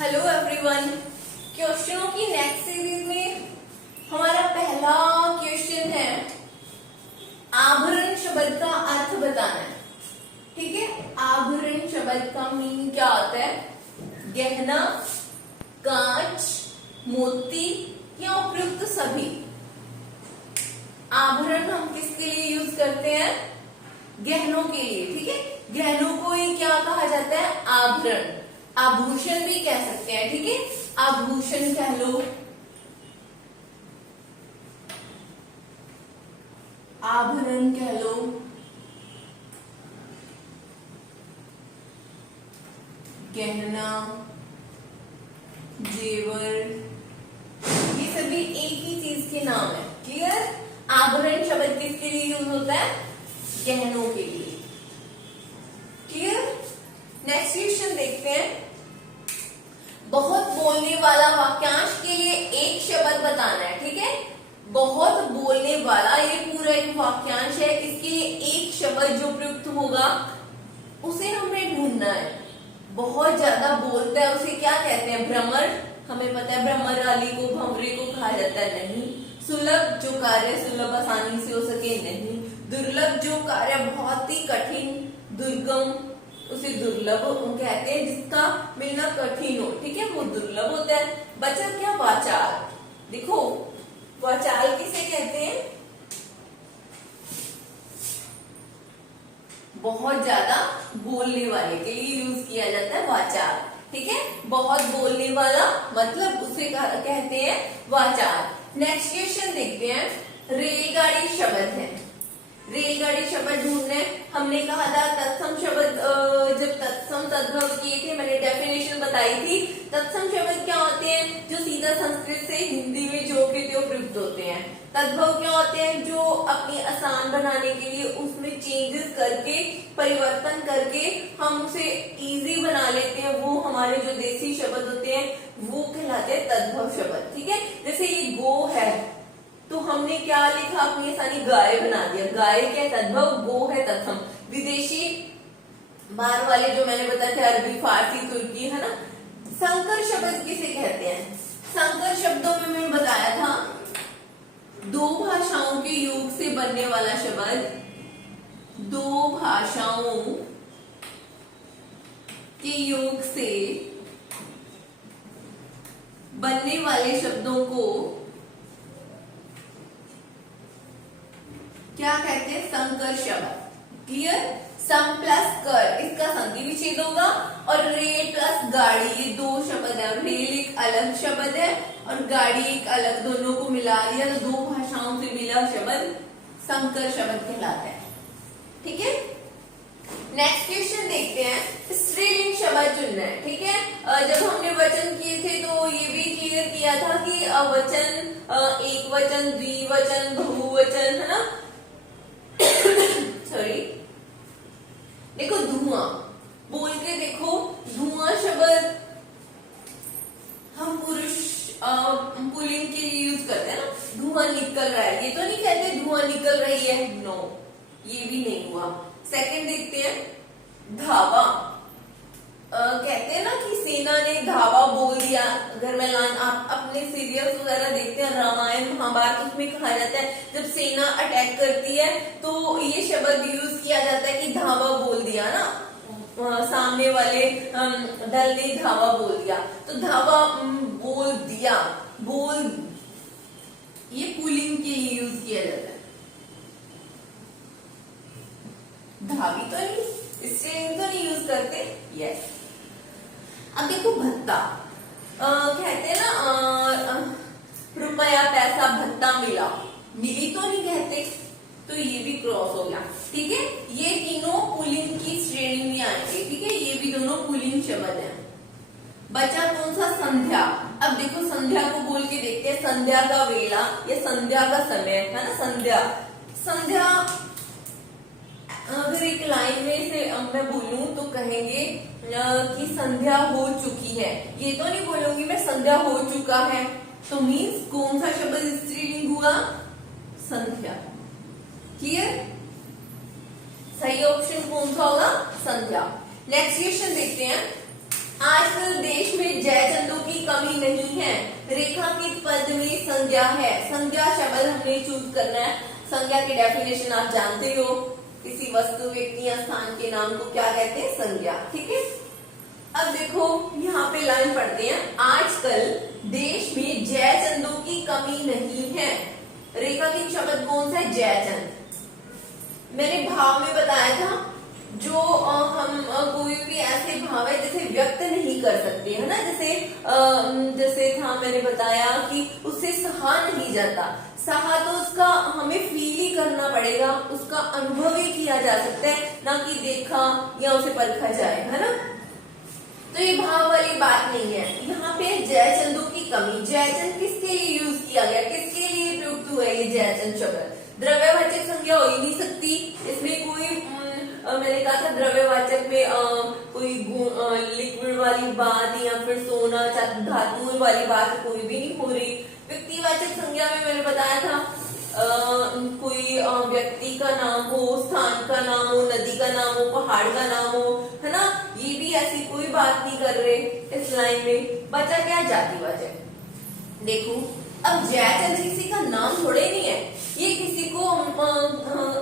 Hello everyone. क्वेश्चनों की next series में हमारा पहला क्वेश्चन है आभरण शब्द का अर्थ बताना है। ठीक है, आभरण शब्द का मीनिंग क्या होता है? गहना, कांच, मोती या उपयुक्त सभी। आभरण हम किसके लिए यूज करते हैं? गहनों के लिए। ठीक है, गहनों को ही क्या कहा जाता है? आभरण। आभूषण भी कह सकते हैं। ठीक है, आभूषण कह लो, आभरण कह लो, गहना, जेवर, ये सभी एक ही चीज के नाम है। क्लियर? आभरण शब्द किसके लिए यूज होता है? गहनों के लिए। क्लियर? नेक्स्ट क्वेश्चन देखते हैं। बहुत बोलने वाला वाक्यांश के लिए एक शब्द बताना है। ठीक है, बहुत बोलने वाला, ये पूरा एक वाक्यांश है, इसके लिए एक शब्द जो प्रयुक्त होगा उसे हमें ढूंढना है। बहुत ज्यादा बोलता है उसे क्या कहते हैं? भ्रमर। हमें पता है भ्रमराली को, भंवरे को कहा जाता है। नहीं। सुलभ, जो कार्य सुलभ आसानी से हो सके। नहीं। दुर्लभ, जो कार्य बहुत ही कठिन, दुर्गम, उसे दुर्लभ कहते हैं, जिसका मिलना कठिन हो। ठीक है, वो दुर्लभ होता है। बचा क्या? वाचाल। देखो, वाचाल किसे कहते हैं? बहुत ज्यादा बोलने वाले के लिए यूज किया जाता है वाचाल। ठीक है, बहुत बोलने वाला मतलब उसे कहते हैं वाचाल। नेक्स्ट क्वेश्चन देखते हैं। रेलगाड़ी शब्द है। रेलगाड़ी शब्द ढूंढने हमने कहा था तत्सम शब्द, जब तत्सम तद्भव किए थे मैंने डेफिनेशन बताई थी। तत्सम शब्द क्या होते हैं? जो सीधा संस्कृत से हिंदी में जो के त्यों प्रयुक्त होते हैं। तद्भव क्या होते हैं? जो अपनी आसान बनाने के लिए उसमें चेंजेस करके, परिवर्तन करके हम उसे इजी बना लेते हैं, वो हमारे जो देसी शब्द होते हैं वो कहलाते हैं तद्भव शब्द। ठीक है, जैसे ये गो है तो हमने क्या लिखा? अपनी आसानी गाय बना दिया। गाय क्या तद्भव, गो है तत्सम। विदेशी बाहर वाले जो मैंने बताया थे, अरबी, फारसी, तुर्की, है ना। संकर शब्द किसे कहते हैं? संकर शब्दों में मैंने बताया था दो भाषाओं के योग से बनने वाला शब्द, दो भाषाओं के योग से बनने वाले शब्दों को क्या कहते हैं? संकर शब्द। क्लियर? सम प्लस कर, इसका संधि विच्छेद होगा, और रेल प्लस गाड़ी, ये दो शब्द है। रेल एक अलग शब्द है और गाड़ी एक अलग, दोनों को मिला दिया तो दो भाषाओं से मिला शब्द संकर शब्द कहलाता है। ठीक है, नेक्स्ट क्वेश्चन देखते हैं। स्त्रीलिंग शब्द चुनना है। ठीक है, जब हमने वचन किए थे तो ये भी क्लियर किया था कि वचन, एक वचन, द्विवचन, बहुवचन, है ना। सॉरी, देखो धुआं बोल के देखो, धुआं शब्द हम पुरुष पुल्लिंग के लिए यूज करते हैं ना। धुआं निकल रहा है, ये तो नहीं कहते धुआं निकल रही है, नो, ये भी नहीं हुआ। सेकंड देखते हैं, धावा। कहते हैं ना कि सेना ने धावा बोल दिया। अगर मैं आप अपने सीरियल्स वगैरह देखते हैं, रामायण महाभारत, उसमें कहा जाता है जब सेना अटैक करती है तो ये शब्द यूज किया जाता है कि धावा बोल दिया ना, सामने वाले दल ने धावा बोल दिया। तो धावा बोल दिया, बोल, ये पुल्लिंग के लिए यूज किया जाता है। धावी तो नहीं, स्त्रीलिंग तो नहीं यूज करते। यस। अब देखो भत्ता, कहते हैं ना रुपया, पैसा, भत्ता मिला, मिली तो नहीं कहते, तो ये भी क्रॉस हो गया। ठीक है, ये तीनों पुल्लिंग की श्रेणी में आएंगे। ठीक है, ये भी दोनों पुल्लिंग शब्द हैं। बचा कौन सा? संध्या। अब देखो संध्या को बोल के देखते हैं। संध्या का वेला या संध्या का समय, है ना। संध्या, संध्या अगर एक लाइन में से मैं बोलूं तो कहेंगे कि संध्या हो चुकी है। ये तो नहीं बोलूंगी मैं संध्या हो चुका है, तो मीन्स कौन सा शब्द स्त्रीलिंग हुआ? संध्या। क्लियर? सही ऑप्शन कौन सा होगा? संध्या। नेक्स्ट क्वेश्चन देखते हैं। आजकल देश में जय चंदू की कमी नहीं है। रेखांकित पद में संज्ञा है। संज्ञा शब्द हमने चूज करना है। संज्ञा की डेफिनेशन आप जानते हो, किसी वस्तु, व्यक्ति या स्थान के नाम को क्या कहते हैं? संज्ञा। ठीक है, अब देखो यहाँ पे लाइन पढ़ते हैं। आजकल देश में जय चंदू की कमी नहीं है। रेखांकित शब्द कौन सा है? जयचंद। मैंने भाव में बताया था, जो हम कोई भी ऐसे भाव है जैसे व्यक्त नहीं कर सकते, है ना, जैसे था, मैंने बताया कि उससे सहा नहीं जाता। सहा तो उसका हमें फील ही करना पड़ेगा, उसका अनुभव ही किया जा सकता है, ना कि देखा या उसे परखा जाए, है ना। तो ये भाव वाली बात नहीं है। यहाँ पे जयचंदू की कमी। जयचंद किसके लिए यूज किया गया? किसके लिए प्रयुक्त हुआ ये जयचंद शब्द? द्रव्यवाचक संज्ञा हो ही नहीं सकती इसमें। कोई मैंने कहा था द्रव्यवाचक में कोई लिक्विड वाली बात या फिर सोना धातु वाली बात कोई भी नहीं हो रही। व्यक्तिवाचक संज्ञा में मैंने बताया था कोई व्यक्ति का नाम हो, स्थान का नाम हो, नदी का नाम हो, पहाड़ का नाम हो, है ना। ये भी ऐसी कोई बात नहीं कर रहे इस लाइन में। बचा क्या? जातिवाचक। देखो, अब जयचंद किसी का नाम थोड़े नहीं है, ये किसी को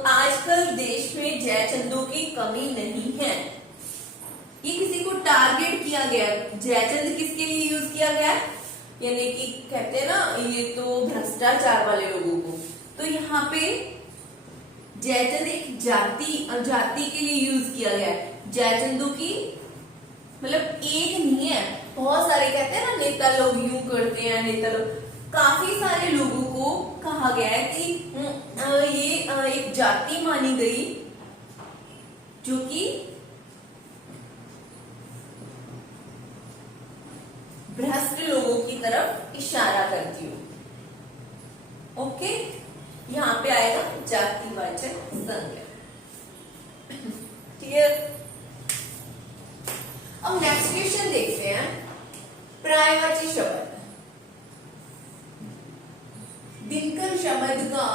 आजकल देश में जयचंदों की कमी नहीं है, ये किसी को टारगेट किया गया। जयचंद किसके लिए यूज किया गया? यानी कि कहते हैं ना, ये तो भ्रष्टाचार वाले लोगों को। तो यहाँ पे जयचंद एक जाति के लिए यूज किया गया है। जयचंदों की मतलब एक नहीं है, बहुत सारे कहते हैं ना, नेता लोग यूं करते हैं, नेता लोग, काफी सारे लोगों को कहा गया है कि ये एक जाति मानी गई जो कि भ्रष्ट लोगों की तरफ इशारा करती हो। ओके, यहाँ पे आएगा जातिवाचक संज्ञा। क्लियर? अब नेक्स्ट क्वेश्चन देखते हैं। पर्यायवाची शब्द। दिनकर शब्द का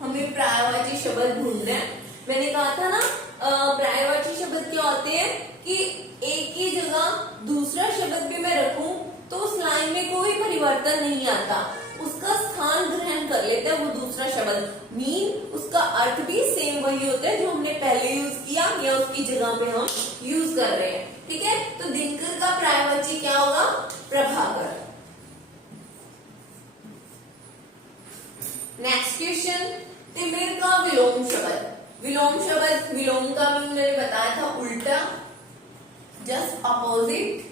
हमें पर्यायवाची शब्द ढूंढना है। मैंने कहा था ना, पर्यायवाची शब्द क्या होते हैं कि एक ही जगह दूसरा शब्द भी मैं रखूं तो उस लाइन में कोई परिवर्तन नहीं आता, उसका स्थान ग्रहण कर लेता है वो दूसरा शब्द। मीन उसका अर्थ भी सेम वही होता है जो हमने पहले यूज किया या उसकी जगह पे हम यूज कर रहे हैं। ठीक है, तो दिनकर का पर्यायवाची क्या होगा? प्रभाकर। नेक्स्ट क्वेश्चन, तिमिर का विलोम शब्द। विलोम शब्द, विलोम का मीन मैंने बताया था उल्टा, जस्ट अपोजिट,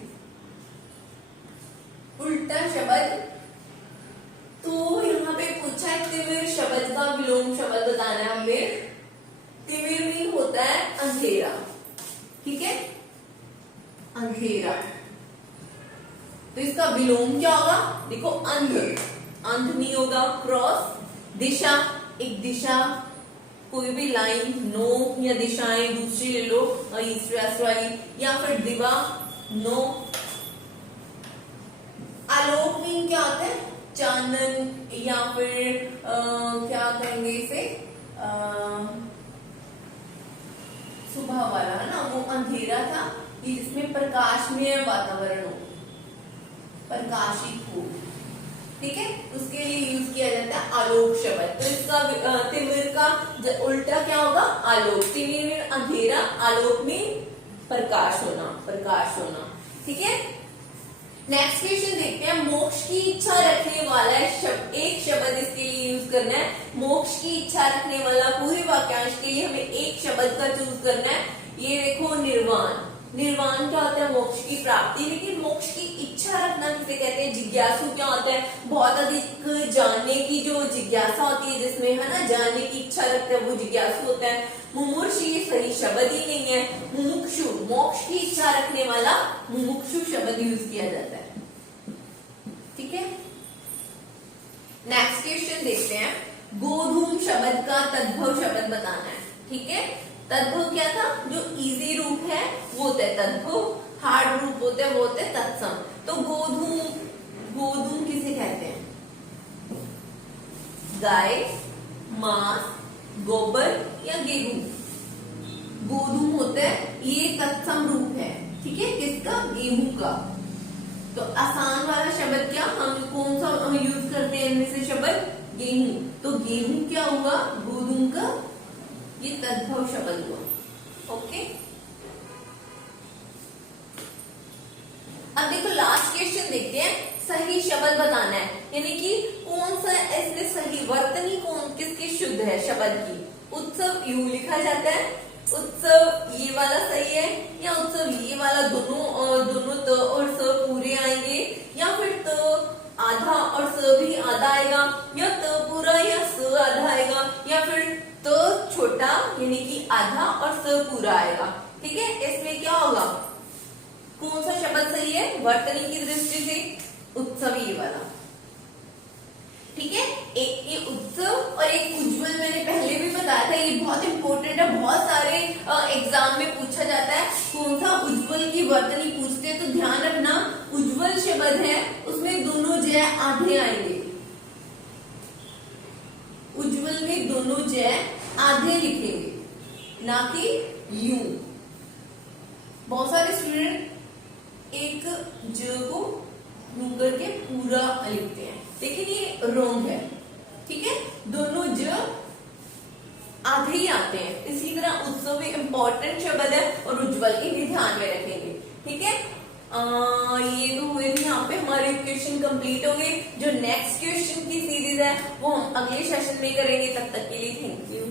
उल्टा शब्द। तो यहाँ पे पूछा है तिमिर शब्द का विलोम शब्द बताना है हमें। तिमिर मीन होता है अंधेरा। ठीक है, अंधेरा। तो इसका विलोम क्या होगा? देखो, अंध, अंध नहीं होगा, क्रॉस, दिशा, एक दिशा, कोई भी लाइन, नो या दिशाएं दूसरी ले लो, ईस्ट वेस्ट वाली, या फिर दिवा, नो। आलोक मीन क्या होता है? चानन, या फिर क्या कहेंगे इसे, सुबह वाला, है ना। वो अंधेरा था कि जिसमें प्रकाशमय वातावरण हो, प्रकाशित हो। ठीक है, उसके लिए यूज किया जाता है आलोक शब्द। तो इसका तिमिर का उल्टा क्या होगा? आलोक। तिमिर में अंधेरा, आलोक में प्रकाश होना, प्रकाश होना। ठीक है, नेक्स्ट क्वेश्चन देखते हैं। मोक्ष की इच्छा रखने वाला शब्द, एक शब्द इसके लिए यूज करना है। मोक्ष की इच्छा रखने वाला, पूरे वाक्यांश के लिए हमें एक शब्द का चूज करना है। ये देखो, निर्वाण। निर्वाण क्या होता है? मोक्ष की प्राप्ति। लेकिन मोक्ष की इच्छा रखना किसे कहते हैं? जिज्ञासु क्या होता है? बहुत अधिक जानने की जो जिज्ञासा होती है, जिसमें, है ना, जानने की इच्छा रखता है, वो जिज्ञासु होता है। मुमुक्षु ये सही शब्द ही नहीं है। मुमुक्षु, मोक्ष की इच्छा रखने वाला, मुमुक्षु शब्द यूज किया जाता है। ठीक है, नेक्स्ट क्वेश्चन देखते हैं। गोधूम शब्द का तद्भव शब्द बताना है। ठीक है, तद्भव क्या था? जो इजी रूप है वो होता है तद्भव, हार्ड रूप होते हैं वो होते हैं तत्सम। तो गोधूम, गोधूम किसे कहते हैं? गाय, मांस, गोबर या गेहूं। गोधूम होता है, ये तत्सम रूप है। ठीक है, किसका? गेहूं का। तो आसान वाला शब्द क्या, हम कौन सा यूज करते हैं इनमें से शब्द? गेहूं। तो गेहूं क्या हुआ? गोधूम का ये तद्भव शब्द हुआ। ओके, अब देखो लास्ट क्वेश्चन देखते हैं। सही शब्द बताना है, यानी कि कौन सा इसमें सही वर्तनी कौन किसकी शुद्ध है शब्द की। उत्सव यू लिखा जाता है, उत्सव ये वाला सही है, या उत्सव ये वाला दोनों त और स पूरे आएंगे, या फिर त आधा और स भी आधा आएगा, या त पूरा या स आधा आएगा, या फिर त छोटा यानी कि आधा और स पूरा आएगा। ठीक है, इसमें क्या होगा, कौन सा शब्द सही है वर्तनी की दृष्टि से? उत्सव ये वाला। ठीक है, एक ये उत्सव और एक उज्जवल मैंने पहले भी बताया था, ये बहुत इंपॉर्टेंट है, बहुत सारे एग्जाम में पूछा जाता है। कौन सा उज्जवल की वर्तनी पूछते हैं तो ध्यान रखना, उज्जवल शब्द है उसमें दोनों जय आधे आएंगे, उज्जवल में दोनों जय आधे लिखेंगे, ना कि यूं। बहुत सारे स्टूडेंट एक ज को यूं करके पूरा लिखते हैं, लेकिन ये रॉन्ग है। ठीक है, दोनों ज आधे ही आते हैं। इसी तरह उत्सव भी इंपॉर्टेंट शब्द है और उज्जवल की भी ध्यान में रखेंगे। ठीक है, ये तो हुए थे यहाँ पे हमारे क्वेश्चन कंप्लीट हो गए। जो नेक्स्ट क्वेश्चन की सीरीज है वो हम अगले सेशन में करेंगे। तब तक के लिए थैंक यू।